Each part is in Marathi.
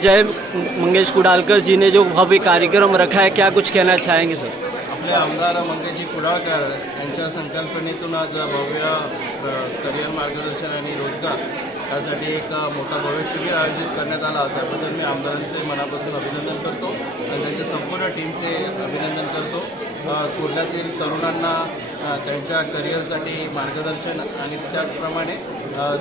जय मंगेश कुडालकर जी ने जो भव्य कार्यक्रम रखा है, क्या कुछ कहना चाहेंगे सर? आपले आमदार मंगेशजी कुडाळकर यांच्या संकल्पनेतून आज भव्य करिअर मार्गदर्शन आणि रोजगार यासाठी एक मोठा भव्य शिबिर आयोजित करण्यात आला. त्याबद्दल मी आमदारांचे मनापासून अभिनंदन करतो आणि त्यांच्या संपूर्ण टीमचे अभिनंदन करतो. कुर्ल्यातील तरुणांना त्यांच्या करिअरसाठी मार्गदर्शन आणि त्याचप्रमाणे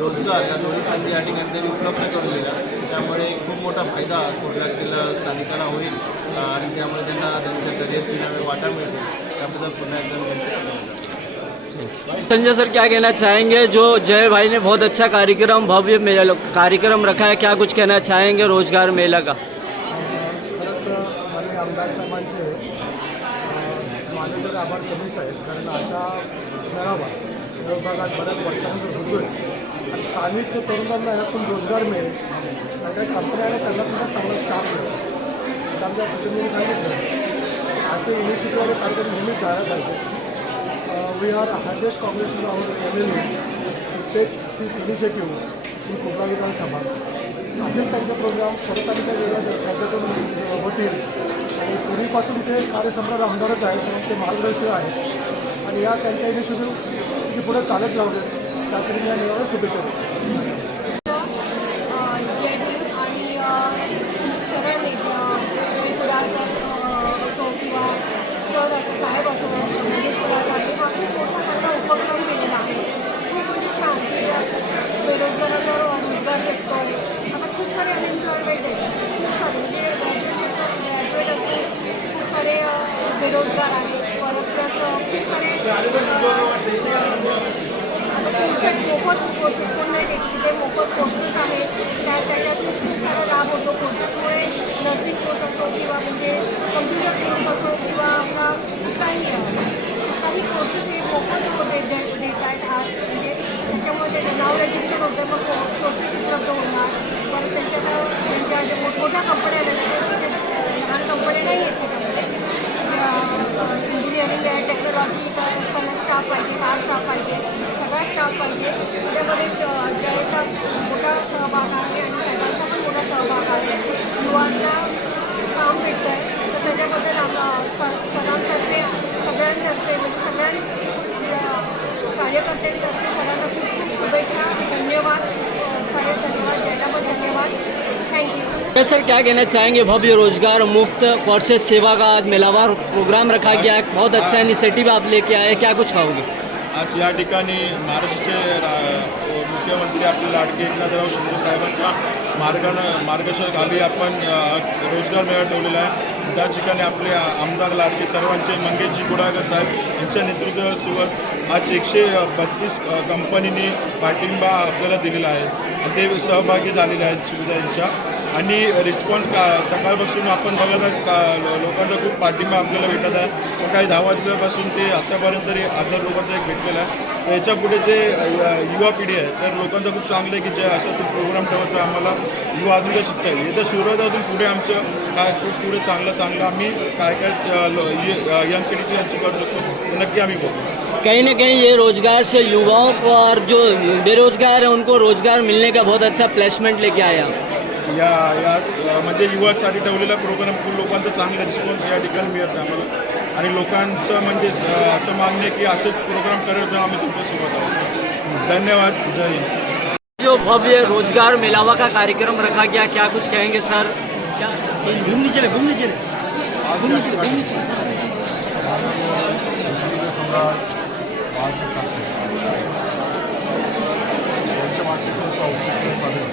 रोजगार या दोन्ही संधी या ठिकाणी त्यांनी उपलब्ध करून दिल्या. त्यामुळे खूप मोठा फायदा कुर्ल्यातील स्थानिकांना होईल आणि त्यामुळे त्यांना त्यांच्या करिअरची नवी वाटा मिळतील. त्याबद्दल पुन्हा एकदा त्यांचे अभिनंदन. संजय सर, क्या कहना चाहेंगे? जो जय भाई ने बहुत अच्छा भव्य मेला कार्यक्रम रखा है, क्या कुछ कहना चाहेंगे रोजगार मेला का? खरंच माननीय आमदार साहेबांचे माननीय आभार कमीच आहेत, कारण अशा मेळावा या विभागात बऱ्याच वर्षानंतर होतो आहे आणि स्थानिक तरुणांना यातून रोजगार मिळेल. काही काही कंपन्या आहेत त्यांनासुद्धा चांगला स्टाफ मिळेल. आता आमच्या सूचनेने सांगितलं असे इनिशिएटिव्ह कार्यक्रम नेहमीच जायला पाहिजे. We are heartiest congratulation our MLA take this initiative in Kurla Vidhan Sabha. असेच त्यांचे प्रोग्राम परत आणि त्या वेगळ्या देशाच्याकडून होतील आणि पूर्वीपासून ते कार्यसम्राट आमदारच आहेत, त्यांचे मार्गदर्शक आहेत आणि या त्यांच्या इनिशिएटिव्ह पुढे चालत जाऊ देत. त्यासाठी या मेळाव्याला शुभेच्छा देतो. साहेब असो मंगेश कुडाळकर हा खूप मोठा चांगला उपक्रम केलेला आहे. खूप म्हणजे छान बेरोजगारांना रोजगार भेटतो आहे. आता खूप सारे अनएम्प्लॉयमेंट आहे, खूप सारे म्हणजे ग्रॅज्युएट असून खूप सारे बेरोजगार आहेत. परत प्लस खूप सारे मोफत कोर्सेस पण नाही देत, तिथे मोफत कोर्सेस आहेत. त्याच्यातून खूप सारा लाभ होतो. कोर्सेसमुळे नर्सिंग कोर्स असो किंवा म्हणजे कम्प्युटर कोर्स असो किंवा आपला काही कोर्सेस हे मोफत देत आहेत आज. म्हणजे त्याच्यामुळे ते नाव रजिस्टर होतं, मग कोर्सेस उपलब्ध होणार. परत त्यांच्या ज्या मोठमोठ्या कंपन्या आहेत लहान कंपन्या नाही आहेत त्याच्यामध्ये. इंजिनिअरिंग आहे, टेक्नॉलॉजी कला स्टाफ पाहिजे, हार्ड स्टाफ पाहिजे, सगळा स्टाफ पाहिजे. त्याच्यामध्ये जयचा मोठा सहभाग आहे आणि साहेबांचा पण मोठा सहभाग आहे. युवांना काम भेटतं आहे, तर त्याच्याबद्दल सरांतर्फे सगळ्यांतर्फे म्हणजे सगळ्या कार्यकर्त्यांतर्फे सगळ्यांना खूप खूप शुभेच्छा. धन्यवाद, सारे धन्यवाद, जयला पण धन्यवाद. Thank you. सर, क्या कहना चाहेंगे? भव्य रोजगार मुफ्त कोर्सेज सेवा का आज मेलावार प्रोग्राम रखा गया है, बहुत अच्छा इनिशिएटिव आप लेके आए, क्या कुछ कहोगे? आज या ठिकाणी महाराष्ट्राचे मुख्यमंत्री आपले लाडके एकनाथराव शिंदे साहेबांच्या मार्गदर्शनाखाली आपण रोजगार मेळावा ठेवलेला आहे. त्या ठिकाणी आपले आमदार लाडके सर्वांचे मंगेशजी कुडाळकर साहेब यांच्या नेतृत्वासोबत आज 132 कंपनीने पाठिंबा आपल्याला दिलेला आहे आणि ते सहभागी झालेले आहेत सुविधा यांच्या. आणि रिस्पॉन्स सकाळपासून आपण बघत लोकांचा खूप पाठिंबा आपल्याला भेटत आहे. सकाळी 10 वाजल्यापासून ते आत्तापर्यंत 1000 लोकांचा एक भेटलेला आहे. तर याच्या पुढे जे युवा पिढी आहे तर लोकांचं खूप चांगलं आहे की जे असं तो प्रोग्राम ठेवायचा आम्हाला युवा अजून काय शिकता येईल. येत्या सुरुवातातून पुढे आमचं काय खूप पुढे चांगलं आम्ही काय यंग पिढीची यांची करू शकतो ते नक्की आम्ही बघू. कहीं ना कहीं ये रोजगार से युवाओं को और जो बेरोजगार है उनको रोजगार मिलने का बहुत अच्छा प्लेसमेंट लेके आया. या म्हणजे युवासाठी ठेवलेला प्रोग्राम खूप लोकांचा चांगला रिस्पॉन्स या ठिकाणी मिळत आहे आम्हाला आणि लोकांचं म्हणजे असं मागणं आहे की असेच प्रोग्राम करत जाऊन आम्ही तुमच्यासोबत आहोत. धन्यवाद. जय हिंद. जो भव्य रोजगार मेलावा का कार्यक्रम रखा गया, क्या कुछ कहेंगे सर? क्या घूम लीजिए सम्राट बाळासाहेब ठाकरे यांच्या वाढदिवसाचं औचित्य साधून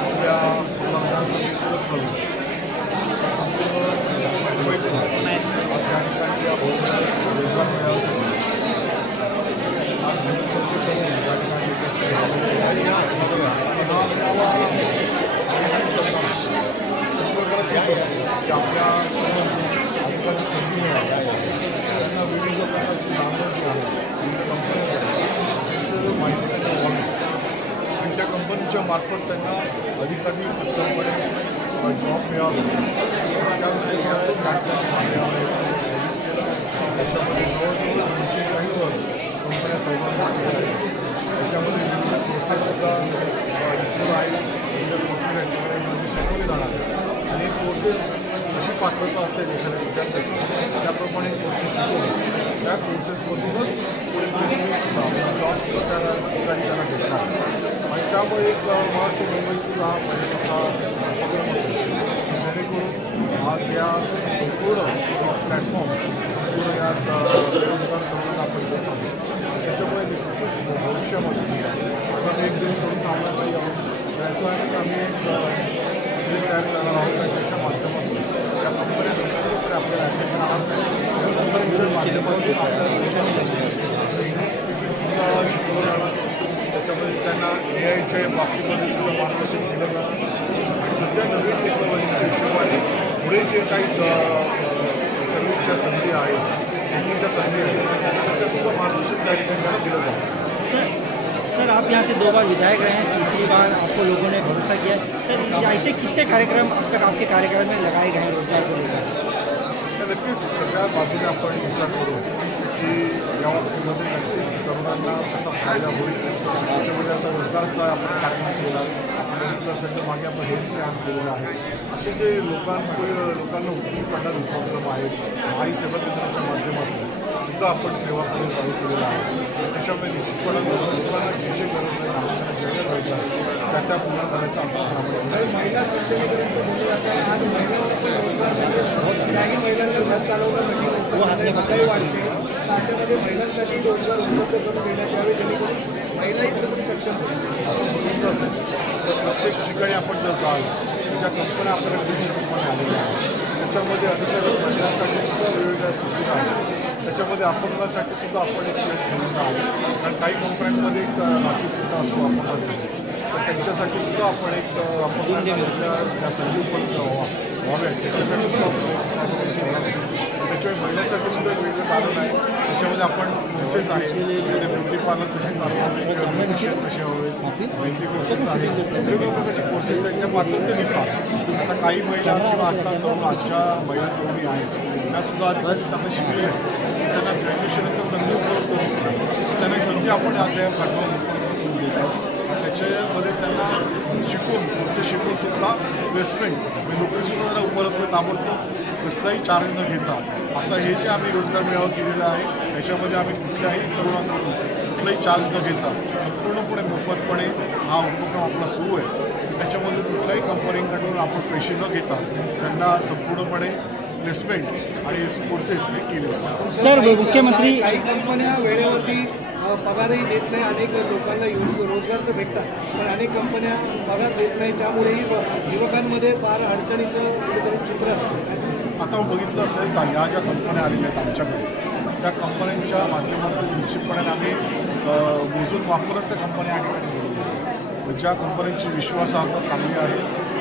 आपल्या विधानसभेतच नव्हे संपूर्ण मुंबईत आज या ठिकाणी या रोजगार मेळाव्यासाठी आज जनसंख्येत तरुण या ठिकाणी उपस्थित झालेले की आपल्या अधिकाधिक संधी मिळावी, त्यांना विविध प्रकारची नावं जी आहेत विविध कंपन्या त्यांचं माहिती त्यांना व्हावी आणि त्या कंपनीच्या मार्फत त्यांना अधिकाधिक सक्षमपणे जॉब मिळावे त्याविषयी मिळावे. त्याच्यामध्ये जवळजवळ 80वर कंपन्या सहभागी झालेल्या आहेत. त्याच्यामध्ये विविध कोर्सेससुद्धा इतर आहेत, विविध कोर्सेस आहेत कोर्सेस कशी पात्रता असेल एखाद्या विद्यार्थ्याची त्याप्रमाणे कोर्सेस शिकवून त्या कोर्सेसमधूनच पुढे जॉबसुद्धा त्या ठिकाणी त्यांना भेटणार आणि त्यामुळे एक मला वाटतं मुंबईतून हा म्हणजे असा उपक्रम असेल जेणेकरून आज या संपूर्ण प्लॅटफॉर्म संपूर्ण या बेरोजगार तरुणांना आपण देत आहोत त्याच्यामुळे नक्कीच भविष्यामध्ये सुद्धा आता मी एक दिवस करून थांबणार नाही आहोत त्याचा आम्ही एक सेल तयार करणार आहोत आणि त्याच्या माध्यमातून त्या कंपन्या संपूर्णपणे आपल्याला ॲक्सेस राहणार त्या कंपनीच्या माध्यमातून आपल्याला शिकवलं जाणार त्याच्यामध्ये त्यांना AI च्या बाबतीमध्ये सुद्धा मार्गदर्शन केलं जाणार आणि सध्या नवीन टेक्नॉलॉजीच्या हिशोबाने पुढे जे काही सर्व्हिसच्या संधी आहेत टेक्निकच्या संधी आहेत त्याच्यासुद्धा मार्गदर्शन त्या ठिकाणी त्यांना दिलं जातं सर आप यहाँ से 2 बार विधायक रहे हैं, तीसरी बार आपको लोगों ने भरोसा किया है। सर ऐसे कितने कार्यक्रम अब तक आपके कार्यकाल में लगाए गए हैं रोजगार को लेकर? नक्कीच सगळ्या बाजूने आपण विचार करू की या बाबतीमध्ये नक्कीच तरुणांना कसा फायदा होईल त्याच्यामध्ये आता रोजगाराचा आपण कार्यक्रम केला आपण बघितलं असेल तर मागे आपण हेल्थ कॅम्प केलेला आहे असे जे लोकांना उपयोग करणारे उपक्रम आहेत आई सेवा केंद्राच्या माध्यमातून सुद्धा आपण सेवा करून चालू केलेला आहे त्याच्यामुळे निश्चितपणे लोकांना घ्यायची गरज नाही आम्हाला जेवढे मिळतात त्या पूर्ण करण्याचा आमचा प्रमाण आहे महिला सक्षमीकरणचं बोललं जातं आज महिलांना पण रोजगार मिळतो काही महिलांना घर चालवणं कठीण महागाई वाढते तर अशामध्ये महिलांसाठी रोजगार उपलब्ध करून देण्यात यावे जेणेकरून महिलाही कुठेतरी सक्षम होईल आपण बघितलं असेल तर प्रत्येक ठिकाणी आपण जर जाल ज्या कंपन्या आपल्याला कंपनी आलेल्या आहेत त्याच्यामध्ये अधिकारी महिलांसाठी सुद्धा वेगवेगळ्या सुविधा आहेत त्याच्यामध्ये अपंगांसाठी सुद्धा आपण एक योजना आहे कारण काही कंपन्यांमध्ये एक नागरिकता असतो अपंगांसाठी तर त्यांच्यासाठी सुद्धा आपण एक अपंगांच्या त्या संधी उपलब्ध व्हाव्यात त्याच्यासाठी सुद्धा त्याच्यामुळे महिलांसाठी सुद्धा वेगळं कारण आहे त्याच्यामध्ये आपण कोर्सेस आहे म्हणजे ब्युटी पार्लर कसे चालवावे ब्युटिशियन कसे हवे मेहंदी कोर्सेस आहे वेगवेगळ्या प्रकारचे कोर्सेस आहेत त्या पात्रतेनुसार आता काही महिला किंवा आता तरुण आजच्या महिला तरुणी आहेत त्यासुद्धा आधी चांगले शिकलेले आहेत त्यांना ग्रॅज्युएशननंतर संधी उपलब्ध होती त्यांना संधी आपण आज या प्लॅटफॉर्म देत आहोत त्याच्यामध्ये त्यांना शिकून कोर्सेस शिकून सुद्धा प्लेसमेंट म्हणजे नोकरीसुद्धा त्यांना उपलब्ध ताबडतोब कसलाही चार्ज न घेता आता हे जे आम्ही रोजगार मेळावा केलेला आहे त्याच्यामध्ये आम्ही कुठल्याही तरुणांकडून कुठलाही चार्ज न घेता संपूर्णपणे मोफतपणे हा उपक्रम आपला सुरू आहे त्याच्यामध्ये कुठल्याही कंपनीकडून आपण पैसे न घेता त्यांना संपूर्णपणे प्लेसमेंट आणि कोर्सेस हे केले जातात सर मुख्यमंत्री काही कंपन्या वेळेवरती पगारही देत नाही अनेक लोकांना रोजगार तर भेटतात पण अनेक कंपन्या पगार देत नाही त्यामुळेही युवकांमध्ये फार अडचणीचं कुठेतरी चित्र असतं आता बघितलं असेल तर या ज्या कंपन्या आलेल्या आहेत आमच्याकडे त्या कंपन्यांच्या माध्यमातून निश्चितपणे आम्ही मोजून वापरूनच त्या कंपन्या या ठिकाणी घेऊन तर ज्या कंपन्यांची विश्वासार्हता चांगली आहे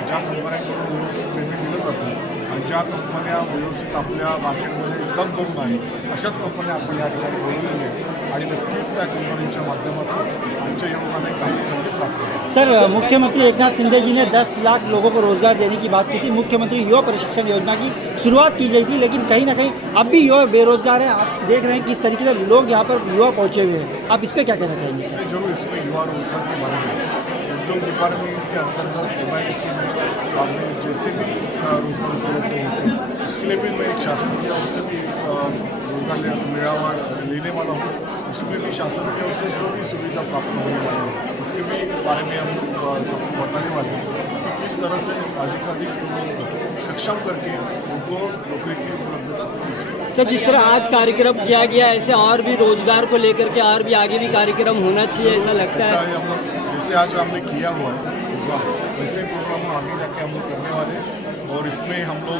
ज्या कंपन्यांकडून व्यवस्थित पेमेंट दिलं जातं आणि ज्या कंपन्या व्यवस्थित आपल्या मार्केटमध्ये दम धरून आहेत अशाच कंपन्या आपण या ठिकाणी बोलवलेल्या आहेत आणि नक्कीच त्या कंपनीच्या माध्यमातून आमच्या युवकांना चांगली संधी प्राप्त होईल सर मुख्यमंत्री एकनाथ शिंदे जी ने 10 लाख लोगों को रोजगार देने की बात की थी मुख्यमंत्री युवा प्रशिक्षण योजना की शुरुआत की गई थी लेकिन कहीं ना कहीं अब भी युवा बेरोजगार हैं आप देख रहे हैं किस तरीके से लोग यहाँ पर युवा पहुँचे हुए हैं आप इस पर क्या कहना चाहेंगे जरूर इसमें युवा रोजगार के बारे में उद्योग डिपार्टमेंट के अंतर्गत MIDC में आपने जैसे भी रोजगार उपलब्ध होते हैं उसके लिए भी मैं एक शासन की ओर से भी रोजगार मेड़ावा लेने वाला हूँ उसमें भी शासन की ओर से जो भी सुविधा प्राप्त होने वाली है उसके भी बारे में हम लोग सबको बताने वाले हैं कि किस तरह से अधिक सक्षम करके उनको नौकरी की उपलब्धता सर जिस तरह आज कार्यक्रम किया गया ऐसे और भी रोजगार को लेकर के और भी आगे भी कार्यक्रम होना चाहिए ऐसा लगता ऐसा है हम लोग जैसे आज हमने किया हुआ है प्रोग्राम वैसे ही प्रोग्राम हम आगे जाके हम लोग करने वाले हैं और इसमें हम लोग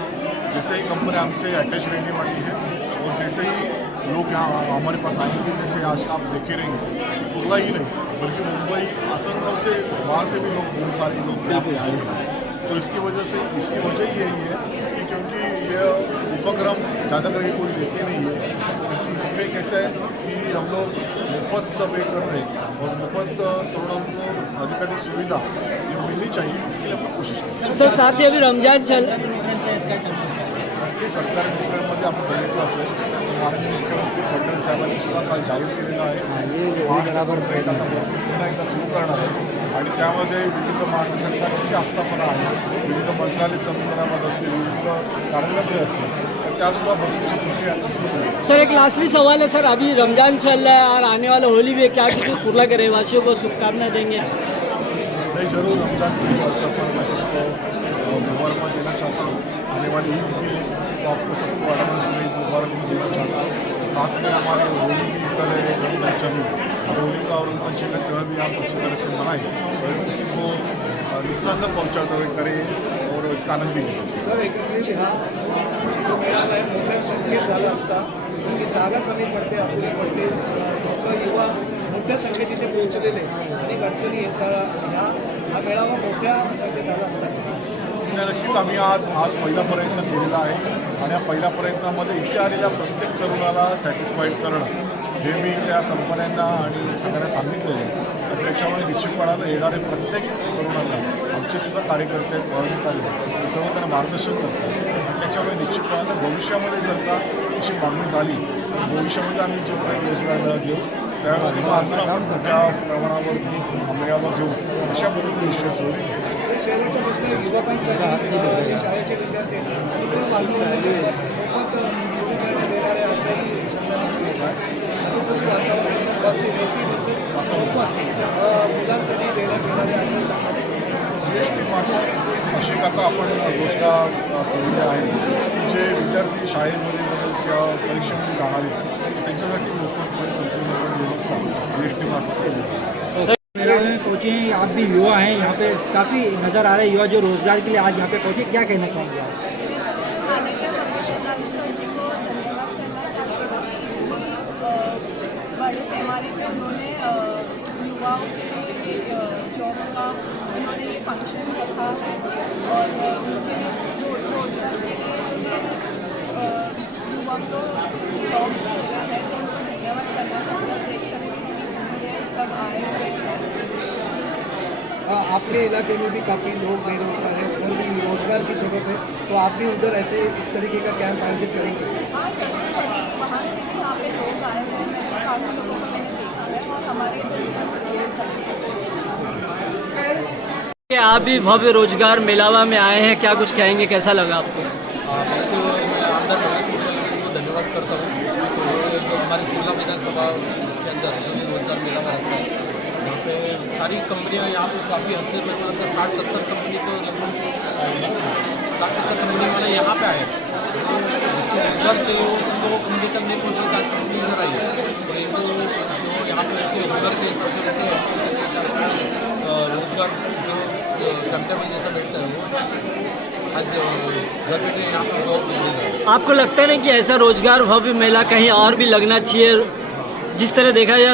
जैसे ही कंपनी हमसे अटैच रहने वाली है और जैसे ही लोग यहाँ हमारे पास आएंगे जैसे आज आप देखे रहेंगे कुर्ला ही नहीं बल्कि मुंबई आसनगांव से बाहर से भी लोग बहुत सारे लोग यहाँ पे आए हैं तो इसकी वजह यही है कि क्योंकि यह उपक्रम ज़्यादा करके कोई लेते नहीं है क्योंकि इसमें कैसा है कि हम लोग मुफ्त सब ये कर रहे हैं और मुफ्त तरुणों को अधिकाधिक सुविधा ये मिलनी चाहिए इसके लिए हम लोग कोशिश करते सर साथ ही अभी रमजान चल हैं सरकारी प्रोग्राममध्ये आपण बघितलं असेल माननीय मुख्यमंत्री फडणवीस साहेबांनी सुद्धा काल जाहीर केलेलं आहे महाराष्ट्रावर ट्रेन आता पुन्हा एकदा सुरू करणार आहे आणि त्यामध्ये विविध महाराष्ट्र सरकारची आस्थापना आहे, विविध मंत्रालय समुद्रामध्ये असतील, विविध कार्यालय असतील, तर त्यासुद्धा भरतीची प्रक्रिया आता सुरू झाली आहे. सर एक लास्टली सवाल है सर, अभी रमजान चल रहा है और आने वाला होली भी है, क्या कुछ कुर्ला के रहवासियों को शुभकामनाएं देंगे? नहीं, जरूर रमजान के अवसर पर मैं सबको मुबारकबाद देना चाहता हूँ। आने वाली ईद भी तो आपको सबको एडवांस में ईद मुबारक देना चाहता हूँ। साथ में हमारे होली भी कल है, रंगपंचमी, होली का और रंगपंचमी का त्यौहार भी आप अच्छी तरह से मनाएं और किसी को नुकसान न पहुँचाते हुए करें और इसका आनंद भी लें। सर एकंदरीत हा जो मेळावा आहे मोठ्या संख्येत झाला असता की जागा कमी पडते, अपुरी पडते, लोक युवा मोठ्या संख्येत इथे पोहोचलेले अनेक अडचणी येतात, हा मेळावा मोठ्या संख्येत झाला असता. नक्कीच आम्ही आज पहिला प्रयत्न केलेला आहे आणि या पहिल्या प्रयत्नामध्ये इथे आलेल्या प्रत्येक तरुणाला सॅटिस्फाईड करणं हे मी त्या कंपन्यांना आणि सगळ्यांना सांगितलेलं आहे. तर त्याच्यामुळे निश्चितपणानं येणारे प्रत्येक तरुणांना आमचेसुद्धा कार्यकर्ते आहेत, पदाधिकारी आहेत, सर्व त्यांना मार्गदर्शन करतात आणि त्याच्यामुळे निश्चितपणानं भविष्यामध्ये जर का अशी मागणी झाली तर भविष्यामध्ये आम्ही जो काही रोजगार घेऊ त्यामध्ये अजून आपण मोठ्या प्रमाणावरती मेळावा घेऊ अशा पद्धतीने विश्वास होईल. शहराच्या प्रश्न युवकांसाठी जे शाळेचे विद्यार्थी आहेत अनुकूल वातावरणाची बस मोफत सुरू करण्यात येणार आहे असंही सांगण्यात आहे. अनुकूल वातावरणाच्या बसेस AC बसेस मोफत मुलांसाठी देण्यात येणार आहे असं सांगण्यात येतं. BST मार्फत असे आता आपण घोषणा केलेल्या आहेत जे विद्यार्थी शाळेमध्ये किंवा परीक्षेमध्ये जाणारे त्यांच्यासाठी मोफतपणे संपूर्णपणे व्यवस्था BST मार्फत केली आहे. मेळावे में पहुँचे हैं, आप भी युवा हैं, यहाँ पे काफ़ी नज़र आ रहे हैं युवा जो रोजगार के लिए आज यहाँ पे पहुँचे, क्या कहना चाहेंगे आप? माननीय कमिश्नर राजस्थान जी को धन्यवाद करना चाहती हूँ। बड़े पैमाने पे उन्होंने युवाओं के लिए जॉब का उन्होंने ये फंक्शन रखा है और उनके लिए रोजगार के लिए युवा को जॉब्स मिला है, तो उनको धन्यवाद करना चाहती हूँ। देख सकते हैं कि मुझे सब आए हुए हैं। आपके इलाके में भी काफ़ी लोग बेरोजगार हैं, उधर भी रोजगार की जरूरत है, तो आप भी उधर ऐसे इस तरीके का कैंप आयोजित करेंगे? हाँ जरूर, वहाँ से भी यहाँ पे लोग आए हुए हैं, काफ़ी लोगों को मैंने देखा है और हमारे कि आप भी भव्य रोजगार मेलावा में आए हैं, क्या कुछ कहेंगे, कैसा लगा आपको? मैं तो आमदार प्रकाश को धन्यवाद करता हूँ। तो जो हमारे खुला विधानसभा के अंदर जो ये रोजगार मेलावा होता है, यहाँ पे सारी कंपनियाँ यहाँ पे काफ़ी हद से मेरे को लगता है 60-70 कंपनी को लगभग 60-70 कंपनी वाले यहाँ पे आए, जिसको रोजगार चाहिए वो सब लोग कंपनी तक नहीं पहुँच सकता, कंपनी इधर आई है। और इनको जो यहाँ पे उसके रोजगार के हिसाब से रहते हैं रोजगार जो कंटेबल जैसा बैठता है वो सब आज घर बैठे यहाँ पर जॉब मिलेगा। आपको लगता है कि ऐसा रोजगार भव्य मेला कहीं और भी लगना चाहिए? जिस तरह देखा जाए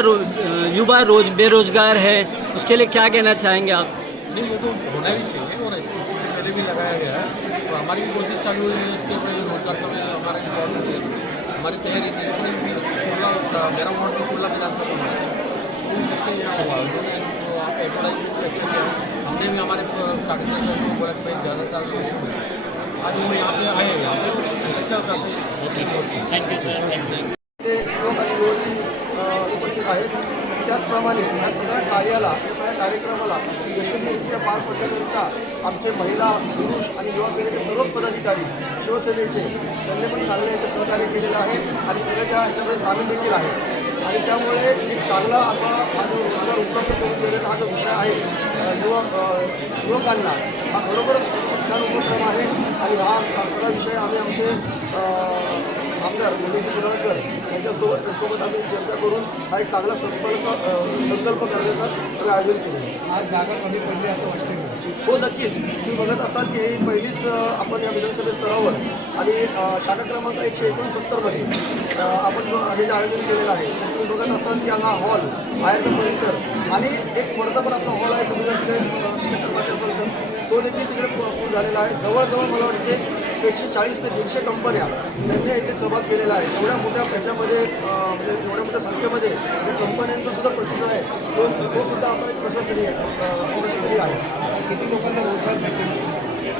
युवा बेरोजगार है, उसके लिए क्या कहना चाहेंगे आप? नहीं, ये तो होना ही चाहिए और इससे पहले भी लगाया गया है, तो हमारी भी कोशिश चालू हुई है इसके ऊपर रोजगार का हमारे हमारी तैयारी थी। खुला मेरा वार्ड में खुला विधानसभा में शुरू करके यहाँ हुआ, उन्होंने तो आप एडवर्टाइजमेंट अच्छा किया, हमने भी हमारे कार्यकर्ताओं को बोला कि भाई ज़्यादातर लोग आज वो यहाँ पे आए, यहाँ पे अच्छा खासा। Thank you sir, thank you. ते युवक आणि युवती उपस्थित आहेत. त्याचप्रमाणे या सगळ्या कार्याला या सगळ्या कार्यक्रमाला यशस्वीरित्या पार पडण्याकरिता आमचे महिला पुरुष आणि युवा सेनेचे सर्वच पदाधिकारी शिवसेनेचे त्यांनी पण चांगले याचे सहकार्य केलेलं आहे आणि सगळ्याच्या ह्याच्यामध्ये सामील देखील आहे. आणि त्यामुळे एक चांगला असा हा जो रोजगार उपलब्ध करून देण्याचा हा जो विषय आहे युवकांना हा खरोखर खूप छान उपक्रम आहे. आणि हा सगळा विषय आम्ही आमचे आमदार मुरलीजी कुडाळकर यांच्यासोबत आम्ही चर्चा करून हा एक चांगला संकल्प करण्याचं आम्ही आयोजन केलं आहे. आज जागा कमी पडली असं वाटतं हो नक्कीच. तुम्ही बघत असाल की ही पहिलीच आपण या विधानसभा स्तरावर आणि शाखा क्रमांक 169मध्ये आपण हे जे आयोजन केलेलं आहे तुम्ही बघत असाल की हा हॉल बाहेरचा परिसर आणि एक वरचा पण आपला हॉल आहे, तुम्ही जर तिकडे चक्कर मारत असाल तर तो देखील तिकडे फुल झालेला आहे. जवळजवळ मला वाटते 140 ते 150 कंपन्या त्यांनी इथे सहभाग केलेला आहे. एवढ्या मोठ्या ह्याच्यामध्ये म्हणजे एवढ्या मोठ्या संख्येमध्ये ज्या कंपन्यांचा सुद्धा प्रतिसाद आहे तो सुद्धा आपण एक प्रशंसनीय आहे. किती लोकांना रोजगार भेटेल?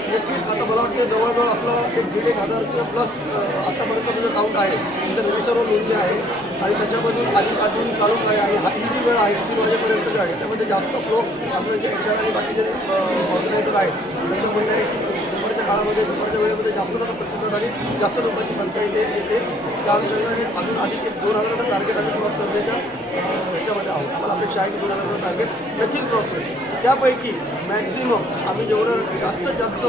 नक्कीच आता मला वाटतं जवळजवळ आपलं 1,500 किंवा प्लस आतापर्यंत जो काउंट आहे तिचं रजिस्टरवर नोंदणी आहे आणि त्याच्यामधून अजून चालूच आहे आणि ही जी वेळ आहे 3 वाजेपर्यंत जी आहे त्यामध्ये जास्त फ्लो असं त्यांचे HR आणि बाकीचे ऑर्गनायझर आहेत त्यांचं म्हणणं आहे की दुपारच्या काळामध्ये दुपारच्या वेळेमध्ये जास्त प्रतिसाद आणि जास्त लोकांची संख्या इथे येते त्या अनुषंगाने अजून अधिक एक 2,000चं टार्गेट आम्ही क्रॉस करण्याच्या ह्याच्यामध्ये आहोत. आम्हाला अपेक्षा आहे की 2,000चं टार्गेट नक्कीच क्रॉस होईल. त्यापैकी मॅक्झिमम आम्ही जेवढं जास्तीत जास्त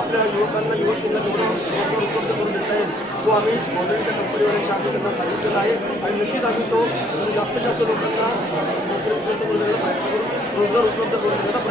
आपल्या युवकांना युवतींना जेवढं रोजगार उपलब्ध करून देता येईल तो आम्ही ऑलरेडी त्या कंपनीवाल्यांच्या आधी त्यांना सांगितलेला आहे आणि नक्कीच आम्ही तो जास्तीत जास्त लोकांना नोकरी उपलब्ध करून देण्याचा प्रयत्न करू रोजगार उपलब्ध करून देण्याचा